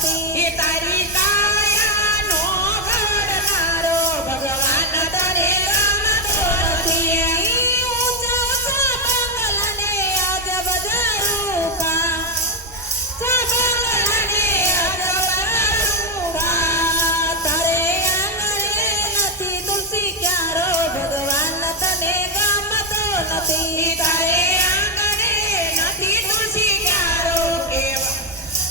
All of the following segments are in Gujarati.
નથી તારી કાયાનો ઘડનારો ભગવાન તને ગમતો નથી ઊંચા ઊંચા બંગલાને અજબ રૂપા બંગલાને અજબ રૂપા તારે આંગણે નથી તુલસી ક્યારો ભગવાન તને ગમતો નથી તારે આંગણે નથી તુલસી ક્યારો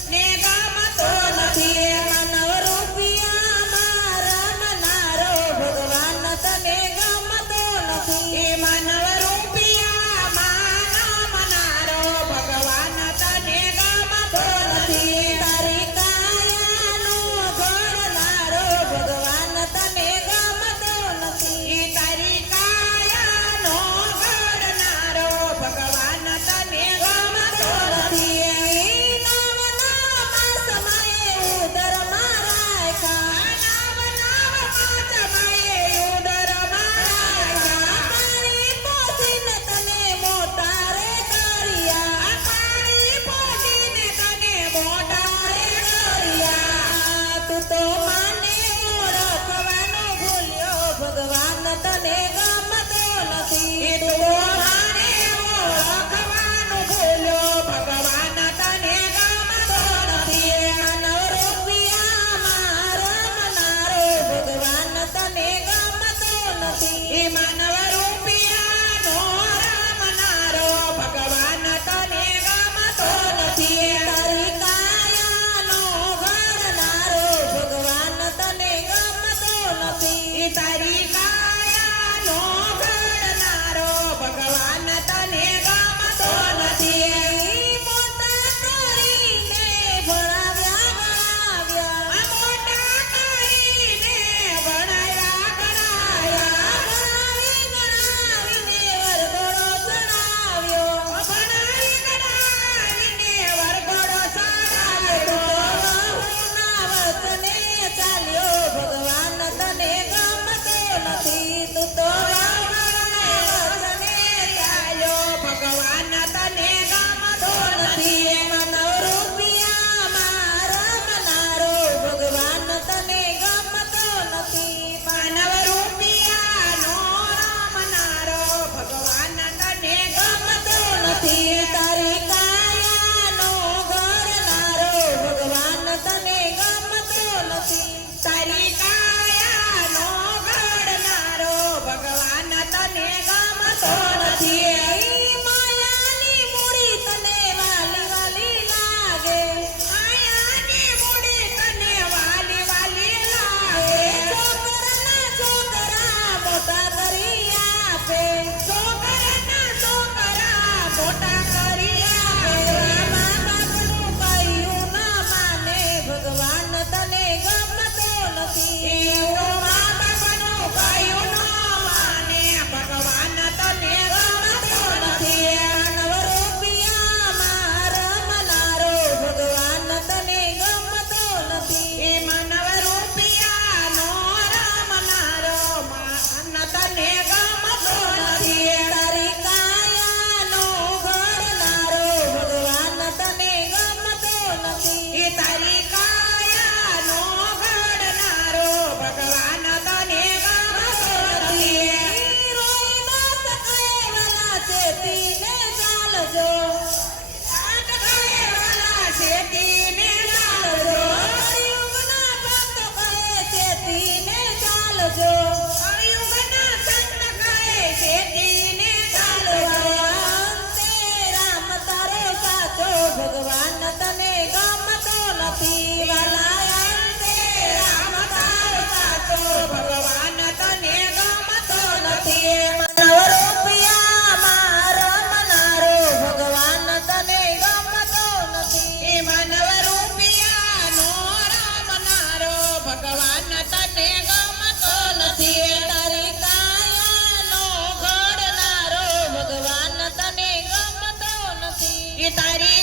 ને ગમતો નથી માનવ રૂપિયામાં રમનારો ભગવાન તને ગમતો નથી માનવ રૂપિયામાં રમનારો ભગવાન તને ગમતો નથી તારી કાયાનો ઘડનારો ભગવાન તને ગમતો નથી તારી કાયાનો ઘડનારો ભગવાન તને ગમતો નથી ભગવાન તને ગમતો નથી તું માને ઓળખવાનું ભૂલ્યો ભગવાન તને ગમતો નથી માનવ રૂપિયામાં રમનારો ભગવાન તને ગમતો નથી માનવ રૂપિયાનો રમનારો ભગવાન તને ગમતો નથી તારી કાયાનો ઘડનારો ભગવાન તને ગમતો નથી તારી કાયાનો ઘડનારો ભગવાન તને ગમતો નથી મોટા કરીને ભણાવ્યા મોટા કરીને ભણાવ્યા ગણાવીને વરઘોડો ચડાવ્યો વરઘોડો ચડાવ્યો વચને ચાલ્યો ભગવાન તને નથી તું તો વચને ચાલ્યો ભગવાન તને ગમતો નથી માનવ રૂપિયામાં રમનારો ભગવાન તને ગમતો નથી માનવ રૂપિયાનો રમનારો ભગવાન તને ગમતો નથી તારી કાયાનો ઘડનારો ભગવાન તને ગમતો નથી તારી કાયાનો ઘડનારો ભગવાન તને ગમતો નથી માયાની મૂડી તને વાલી વાલી લાગે માયાની મૂડી તને વાલી વાલી લાગે છોકરાના છોકરા મોટા કરી આપે છોકરાના છોકરા મોટા કરી આપે મા બાપનું કહ્યું ના માને ભગવાન તને ગમતો નથી મા બાપનું કહ્યું ના માને ભગવાન તને ગમતો નથી માનવ રૂપિયામાં રમનારો ભગવાન તને ગમતો નથી માનવ રૂપિયાનો રમનારો માન તને ગમતો નથી તારી કાયાનો ઘડનારો ભગવાન તને ગમતો નથી તારી કાયાનો ઘડનારો ભગવાન તને ગમતો નથી રોઈ ન શકે વાલા ચેતીને ચાલજો ચેતીને ચાલજો યુગના ભક્તો કહે ચેતીને ચાલજો યુગના સંત કહે ચેતીને ચાલજો અંતે રામ તારો સાચો ભગવાન તને ગમતો નથી વાલા અંતે રામ તારો સાચો ભગવાન તને ગમતો નથી માનવ રૂપિયામાં રમનારો ભગવાન તને ગમતો નથી માનવ રૂપિયાનો રમનારો ભગવાન તને ગમતો નથી તારી કાયાનો ઘડનારો ભગવાન તને ગમતો નથી તારી